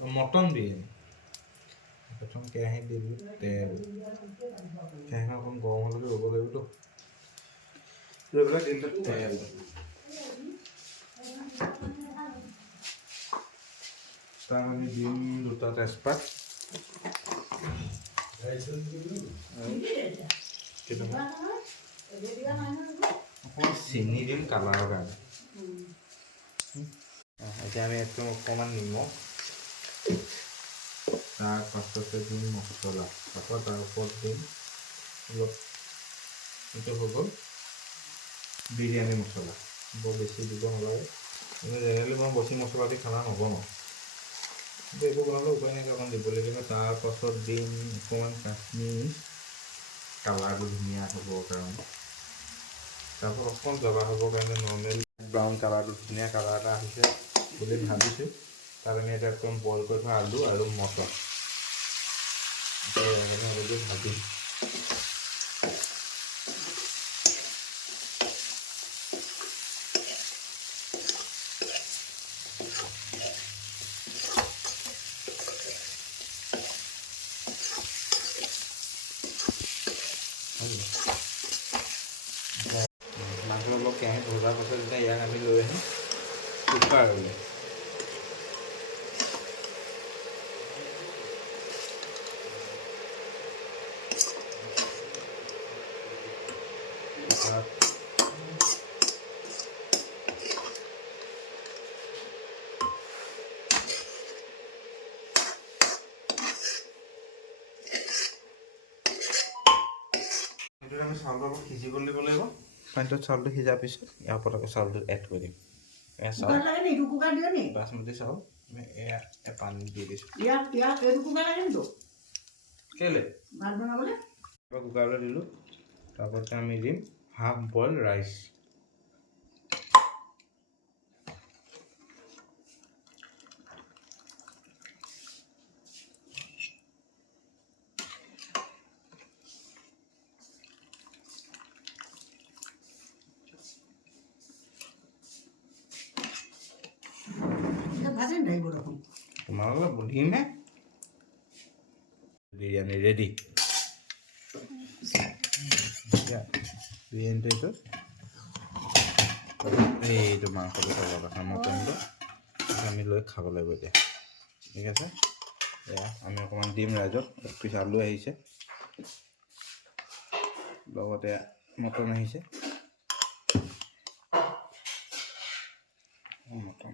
mutton biryani প্ৰথম কেৰাহীত দিলোঁ তেল কেৰাহীখন অকণ গৰম হ'লে ৰ'ব লাগিবতো লৈ পেলাই দিলোঁ তেল তাত আমি দিম 2টা তেজপাত অকণমান চেনি দিম কালাৰৰ কাৰণে এতিয়া আমি একদম অকণমান নিমখ তাৰ পাছতে দিম মছলা আকৌ তাৰ ওপৰত দিম অলপ এইটো হৈ গ'ল বিৰিয়ানী মছলা বৰ বেছি দিব নালাগে কিন্তু জেনেৰেলি মই বেছি মছলা দি খানা নবনাওঁ কিন্তু এইবোৰ বনালে উপায় নাইকিয়া অকণ দিব লাগিব তাৰ পাছত দিম অকণমান কাশ্মীৰ কালাৰটো ধুনীয়া হ'বৰ কাৰণে তাৰপৰা অকণ জ্বলা হ'বৰ কাৰণে নৰ্মেল ব্ৰাউন কালাৰটো ধুনীয়া কালাৰ এটা আহিছে বুলি ভাবিছোঁ তাত আমি এটা একদম বইল কৰি থোৱা আলু আৰু মটৰ ভাজিম মাংস অলপ কেৰাহীত ভজাৰ পাছত যেতিয়া ইয়াক আমি লৈ আহিম কুকাৰলৈ আমি চাউলটো অলপ সিজিবলৈ দিব লাগিব পানীটোত চাউলটো সিজাৰ পিছত ইয়াৰ ওপৰত আকৌ চাউলটো এড কৰি দিম এয়া চাউল বাচমতি চাউল আমি এয়া পানী দি দিছোঁ কেলৈ কুকাৰলৈ দিলোঁ তাৰপৰা আমি দিম হাফ বইল ৰাইচ তোমালোকৰ বুদ্ধিমে বিৰিয়ানী ৰেডি বিৰিয়ানীটো এইটো মাংসটো খাব কথা মটনটো আমি লৈ খাব লাগিব এতিয়া ঠিক আছে এয়া আমি অকণমান দিম ৰাইজক এক পিচ আলু আহিছে লগতে মটন আহিছে মটন